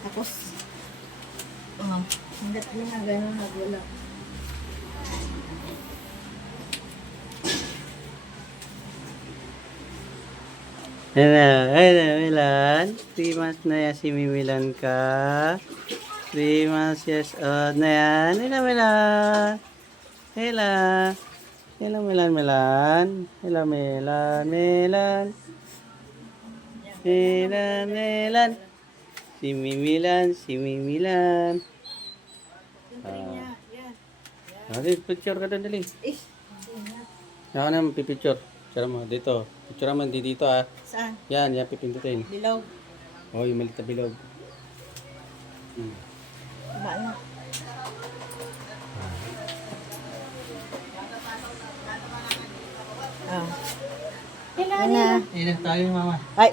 Tapos, hanggat mo na gano'n wala. Milan. 3 months na yan si Mimilan ka. 3 months years old na yan. Milan. Milan. Milan, Milan, Milan. Milan, Milan, Milan. Milan, Milan. Si Mimilan, si Mimilan. Dali, picture ka doon, dali. Ako na, pipicture. Picture mo, dito. Picture mo, di dito ah. Saan? Yan, yan, pipindutin. Bilog. Oh, yung maliit na bilog. Ba na. Kailan na? Ilan tayo, mama? Ay,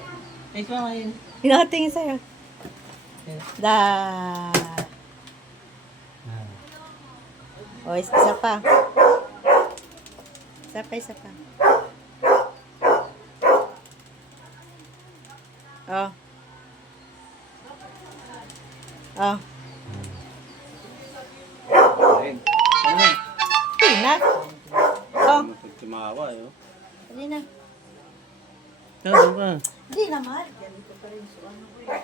Ay, mama, yun. pinatingin sa'yo. Da. O, isa pa. Isa pa, isa pa. Oh. Oh. Ayun. Ano? Hindi na. Oh. Tumawa, eh. Hindi na. Ano ba? Hindi naman. Ganito pa rin. So, ano ko eh.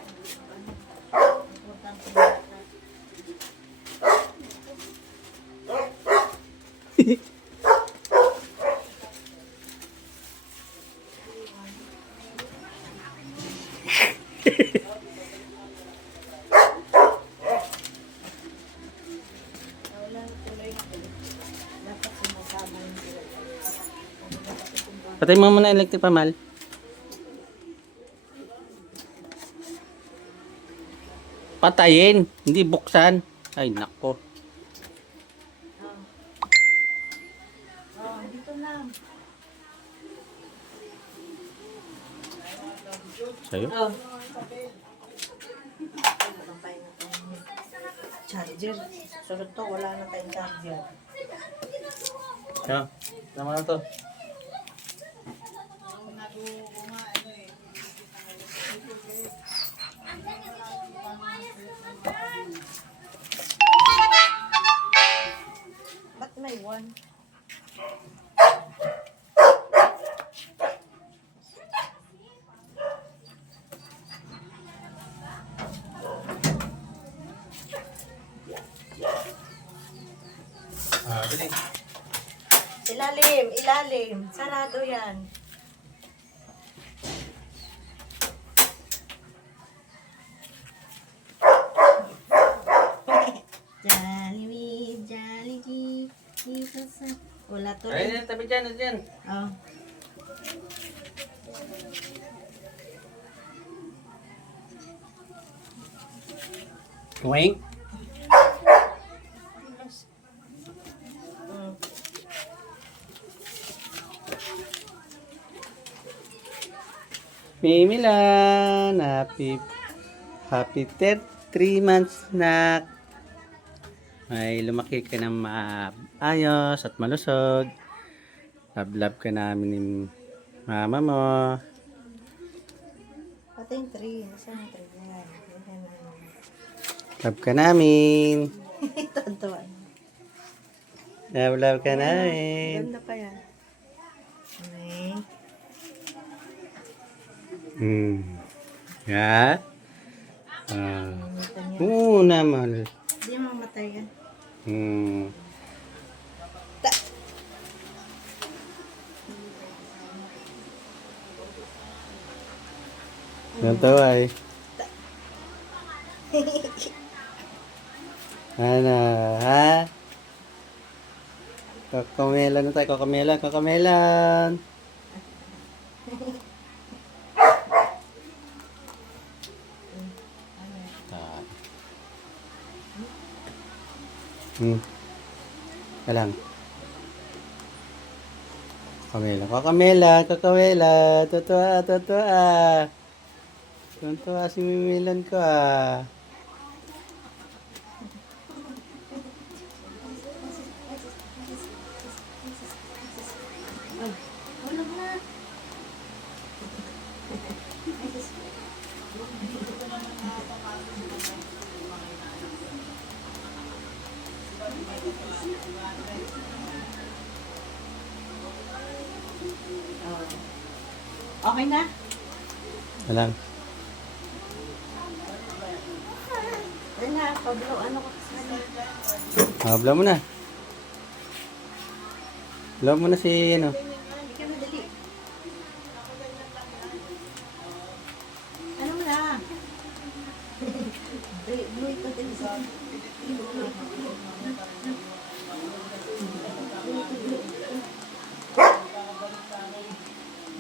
Importante. Dapat sumasama yung sila. Patay mo muna electric pamal. Patayin, hindi buksan. Ay, nako. Oh, dito na. Sa'yo? Oh. Charger. Sunod to, wala na tayong charger. Yan. Tama na to. Ba't may one? Dali. Ilalim, ilalim. Sarado yan. Jollibee, Jollibee, dito sa... Wala to rin. Ay, tabi dyan, dyan. Oh. Wing. Mm. Mimilan, happy 3 months na. May lumaki ka ng maayos at malusog. Love ka namin ni mama mo. Pati yung tree. Saan yung tree? Yan. Yan na. Love ka namin. Tontuan. Love ka namin. Ganda pa yan. Okay. Ya. Gamitan niya. Oo naman. Hindi mamatay yan. Ganito ay. Ano, ha? Kakamelan na tayo, kakamelan, kakamelan. Alam. Kakamela, kakamela, kakamela. Totoo, totoo. Totoo si Mimilan ko ah. Wala na. Okay na? Walang. Ayun na, Pablo, ano ka sa Blow mo na. Blow mo na si ano. Hindi ka madali. Ano mo na? Dali, buhay pa dali sa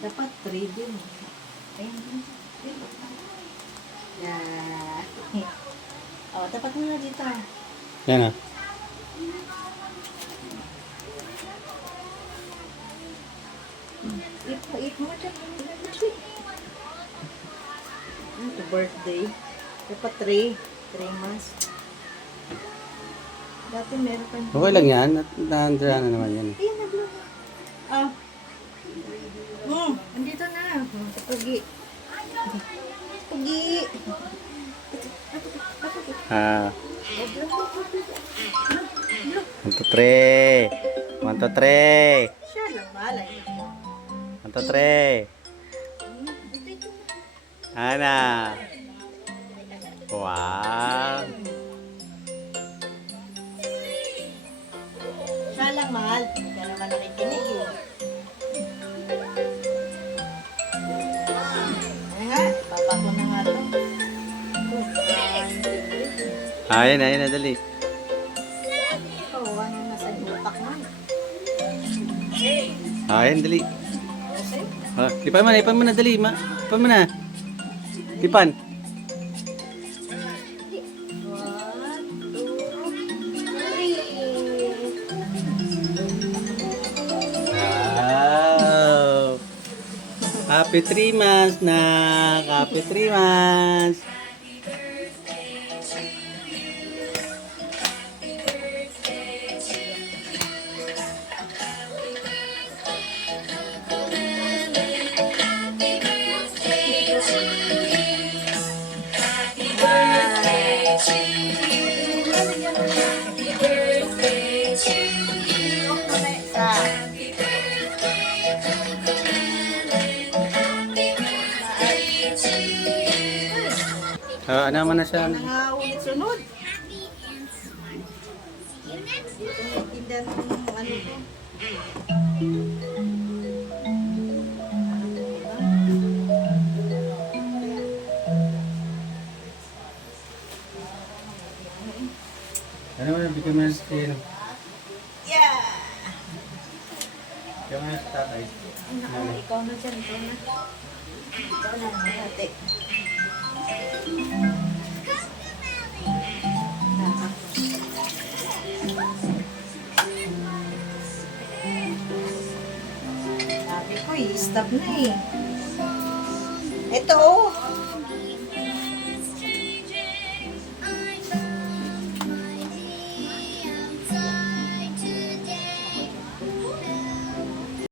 dapat 3 din. Ayun. Yeah. Oh, dapat mo na dito. Yan na. Ip mo dyan. Ito birthday. Dapat 3 months. Dati meron pa. Okay lang yan. Nandiyan na naman yan. Ayun, naglo. Ah. Andito na. Pugi. Pugi. Ah. 1, 2, 3. 1, 2, 3. Siya lang, malay. 1, 2, 3. Ana. Wow. Siya lang, mahal. Hindi ka naman nakikinig eh. Ay nga, papa ko na nga to. Ayun, ayun na, dali. Ito, ano nasa utak mo. Ayun, dali. Kasi, Lipan mo na, dali. Lipan mo na. Lipan. 1, 2, 3. Wow. Happy 3 months na. Happy 3 months. Ano naman na siya? Nangangulit sunod. Tindahan ng ano to. Ano naman, bigyan mo na si ano? Yeah! Bigyan mo na si tatay. Ikaw na dyan, ikaw na. Ikaw na, ate. Sabi ko, i-stop na eh. Ito oh!